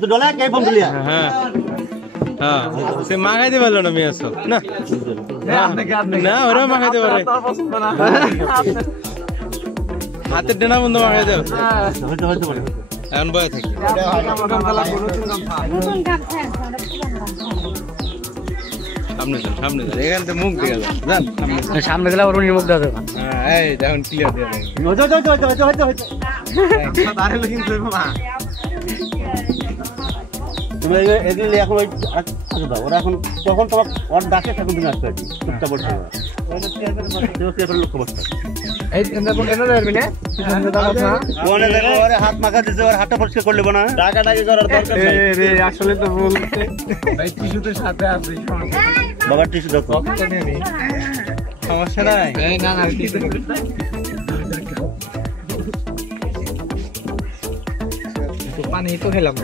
তো ডলা কে ফোন দিলিয়া হ্যাঁ হ্যাঁ সে মাগাইতে পারলো না মিয়া সব না না ওরা মাগাইতে পারে হাতের ডেনা বন্ধ মাগাই দেব এখন বয়ে থাকি সামনে এখান থেকে মুখ দেখা যায় সামনে গেলে ওর মুখ দেখা যাবে এই এখন ক্লিয়ার দিয়ে তুমি এগুলি এখন ওই দাও ওরা এখন তখন তোমার ওর ডাকে থাকুন তুমি আসবে চুপটা বসে লক্ষ্য বসতে হাত মাখা দিচ্ছে ওর হাতটা পরিষ্কার করলে না টাকা টাকি করার দরকার আসলে তো বলতে টিস্যুতে সাথে আছে বাবার টিস্যু দেখো সমস্যা নাই না না পানি তো খেলাম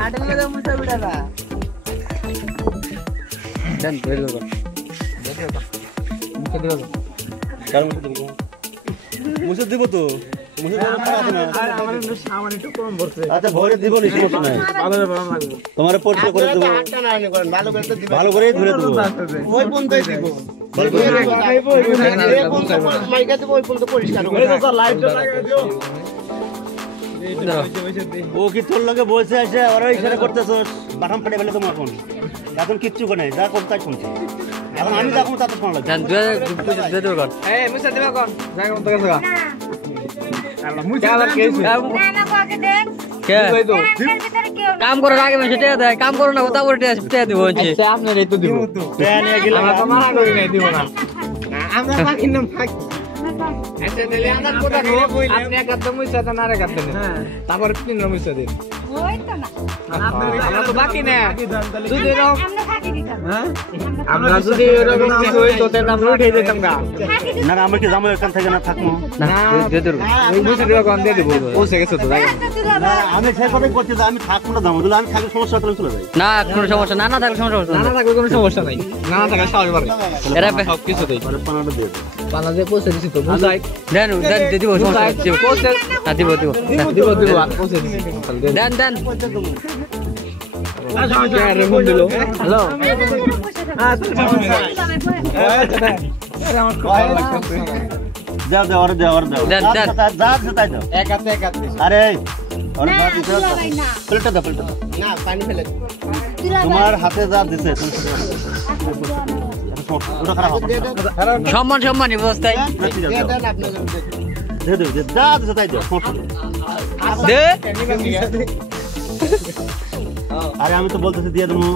মুছে দিব তো আচ্ছা ভরে দিব তোমার পরিষ্কার করে দেবো ভালো করে ধরে দেবো ও কি তোর লগে বসে আসে ওরা ইশারা করতেছ বাটাম ফাটে ফেলে তোমার এখন কিচ্ছু করে নাই যা করতে তাই শুনছি এখন আমি যখন তাতে শোনা লাগবে কাম করার আগে সেটা দেয় কাম করো না তারপরে দিব আপনার এই তো দিব তারপর বাকি না আমরা যদি আমরা কি যাবো এখান থেকে না থাকবো আমি সেই কথাই করছি যে আমি থাকবো না যাবো আমি থাকলে সমস্যা চলে যাই না কোনো সমস্যা না থাকলে সমস্যা না থাকলে কোনো সমস্যা নাই না থাকলে স্বাভাবিক সবকিছু পানাটা দিয়ে পানা দিয়ে পৌঁছে দিছি তো বুঝাই দেন দিব দেন দেন হ্যালো আরে তোমার হাতে যা দিছে সম্মান সম্মানী অবস্থায় আরে আমি তো বলতেছি দিয়ে দেবো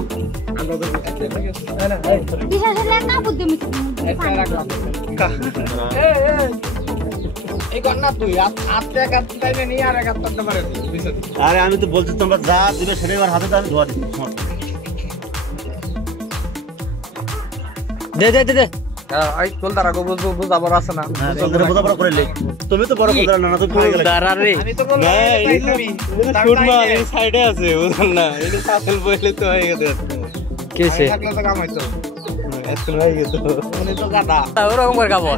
আরে আমি তো বলছি তোমরা যা দিবে সেটাই আমার হাতে আমি ধোয়া দিচ্ছি দে দে দে তুমি তো বড় কথা না তুমি সাইডে আছে না এটা সাথে বইলে তো হয়ে গেছে কেসে হয়ে গেছে তো গাদা ওরকম করে খাবো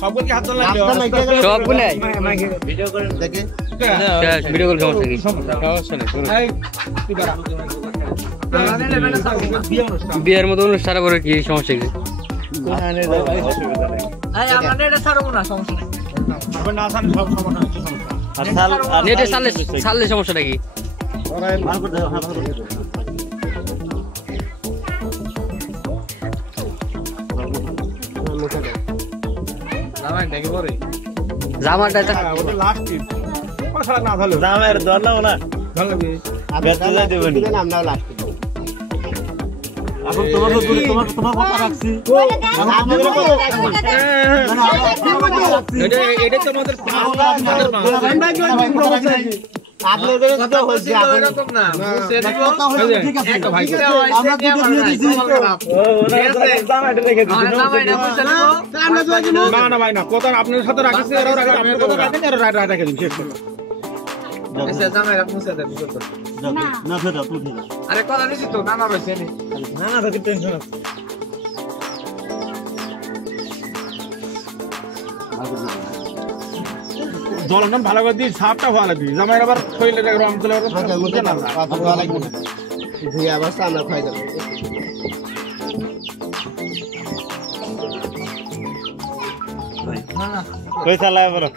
সবগুলো হাত ধরলাম সবগুলো ভিডিও করে দেখে ভিডিও কল বিয়ের মতো অনুষ্ঠান করে কি সমস্যা কি সারলে সমস্যাটা কি জামাটা জামার ধরলাম না এখন তোমার কথা রাখছি এটা তো আমাদের এরকম না না ভাই না কথা আপনার সাথে রাখিস আমার কথা রাখেন রেখে দিন শেষ করলাম না ফেরা তুই ফেরা আরে কথা দিছি তো নানা ভাই সেনি নানা তো টেনশন আছে জলন ভালো করে দিই সাপটা ভালো দিই জামাই আবার শরীরে রং তুলে বুঝে না ভালো লাগবে না ধুই অবস্থা আমরা খাই যাব কই চালায় বলো